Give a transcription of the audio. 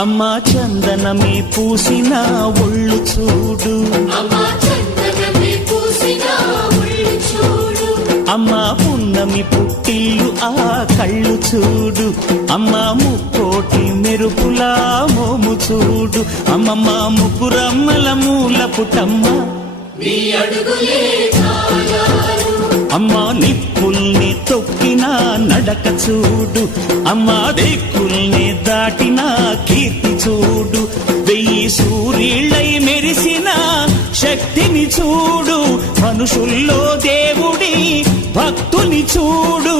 అమ్మా చందనమే పూసిన ఒళ్ళు చూడు, అమ్మా పున్నమి పుట్టిల్లు ఆ కళ్ళు చూడు, అమ్మా ముక్కోటి మెరుపులా మోము చూడు, అమ్మమ్మ ముగ్గురమ్మల మూల పుటమ్మ అమ్మా నిప్పుల్ని తొక్కిన నడక చూడు, అమ్మా దిక్కుల్ని దాటిన కీర్తి చూడు, 1000 సూర్యుళ్ళై మెరిసిన శక్తిని చూడు, మనుషుల్లో దేవుడి భక్తుని చూడు.